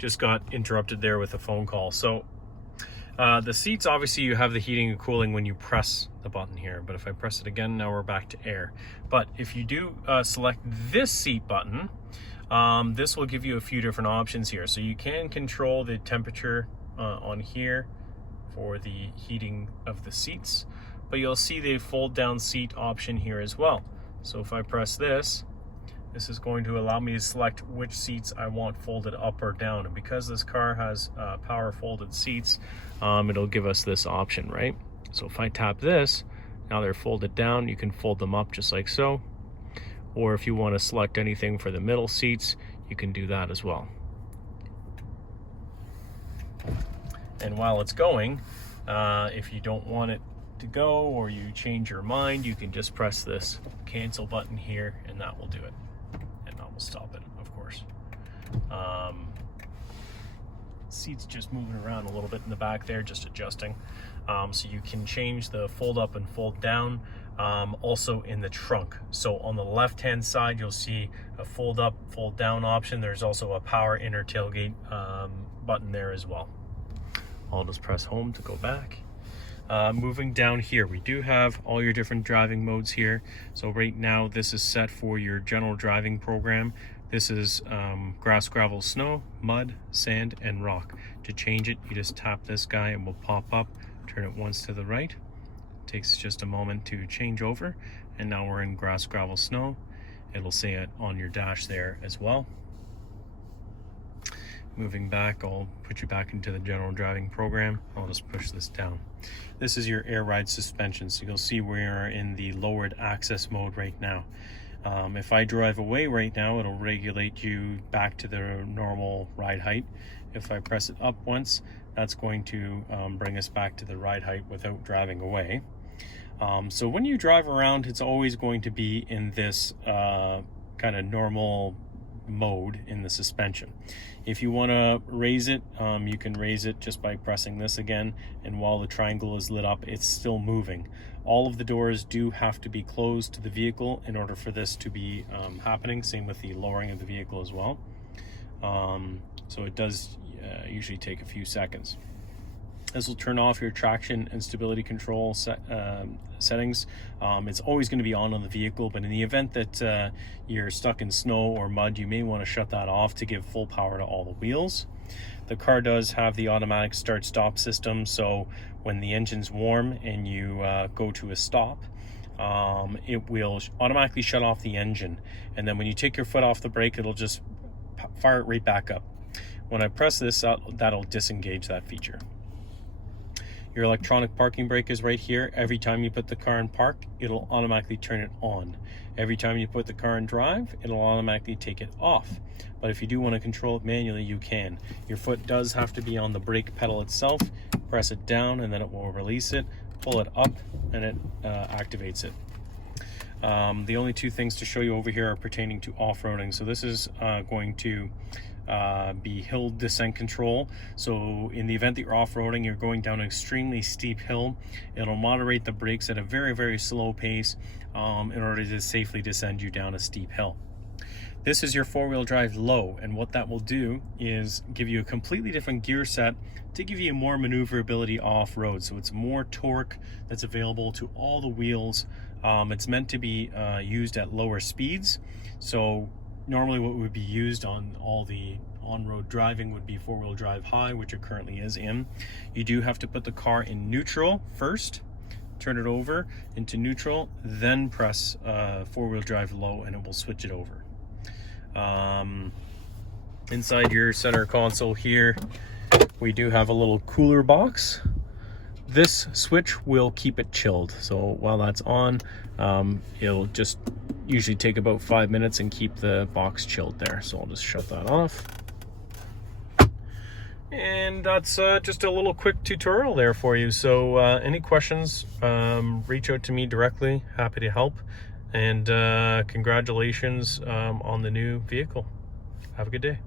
just got interrupted there with a phone call. So the seats, obviously you have the heating and cooling when you press the button here, but if I press it again, now we're back to air. But if you do select this seat button, this will give you a few different options here. So you can control the temperature on here for the heating of the seats, but you'll see the fold down seat option here as well. So if I press this, this is going to allow me to select which seats I want folded up or down. And because this car has power folded seats, it'll give us this option, right? So if I tap this, now they're folded down. You can fold them up just like so. Or if you want to select anything for the middle seats, you can do that as well. And while it's going, if you don't want it to go or you change your mind, you can just press this cancel button here and that will do it. And that will stop it, of course. Seats just moving around a little bit in the back there, just adjusting. So you can change the fold up and fold down. Also in the trunk. So on the left hand side, you'll see a fold up, fold down option. There's also a power inner tailgate button there as well. I'll just press home to go back. Moving down here, we do have all your different driving modes here. So right now, this is set for your general driving program. This is grass, gravel, snow, mud, sand, and rock. To change it, you just tap this guy and will pop up. Turn it once to the right. Takes just a moment to change over, and now we're in grass, gravel, snow. It'll say it on your dash there as well. Moving back, I'll put you back into the general driving program. I'll just push this down. This is your air ride suspension, so you'll see we're in the lowered access mode right now. If I drive away right now, it'll regulate you back to the normal ride height. If I press it up once, that's going to bring us back to the ride height without driving away. So when you drive around, it's always going to be in this kind of normal mode in the suspension. If you want to raise it, you can raise it just by pressing this again, and while the triangle is lit up, it's still moving. All of the doors do have to be closed to the vehicle in order for this to be happening. Same with the lowering of the vehicle as well. So it does usually take a few seconds. This will turn off your traction and stability control settings. It's always going to be on the vehicle, but in the event that you're stuck in snow or mud, you may want to shut that off to give full power to all the wheels. The car does have the automatic start-stop system, so when the engine's warm and you go to a stop, it will automatically shut off the engine. And then when you take your foot off the brake, it'll just fire it right back up. When I press this, that'll disengage that feature. Your electronic parking brake is right here. Every time you put the car in park, it'll automatically turn it on. Every time you put the car in drive, it'll automatically take it off. But if you do want to control it manually, you can. Your foot does have to be on the brake pedal itself. Press it down and then it will release it. Pull it up and it activates it. The only two things to show you over here are pertaining to off-roading. So this is going to be hill descent control. So in the event that you're off-roading, you're going down an extremely steep hill, it'll moderate the brakes at a very, very slow pace in order to safely descend you down a steep hill. This is your four-wheel drive low, and what that will do is give you a completely different gear set to give you more maneuverability off-road. So it's more torque that's available to all the wheels. It's meant to be used at lower speeds. So normally what would be used on all the on-road driving would be four-wheel drive high, which it currently is in. You do have to put the car in neutral first, turn it over into neutral, then press four-wheel drive low and it will switch it over. Inside your center console here, we do have a little cooler box. This switch will keep it chilled. So while that's on, it'll just usually take about 5 minutes and keep the box chilled there. So I'll just shut that off. And that's just a little quick tutorial there for you. So any questions, reach out to me directly. Happy to help. And congratulations on the new vehicle. Have a good day.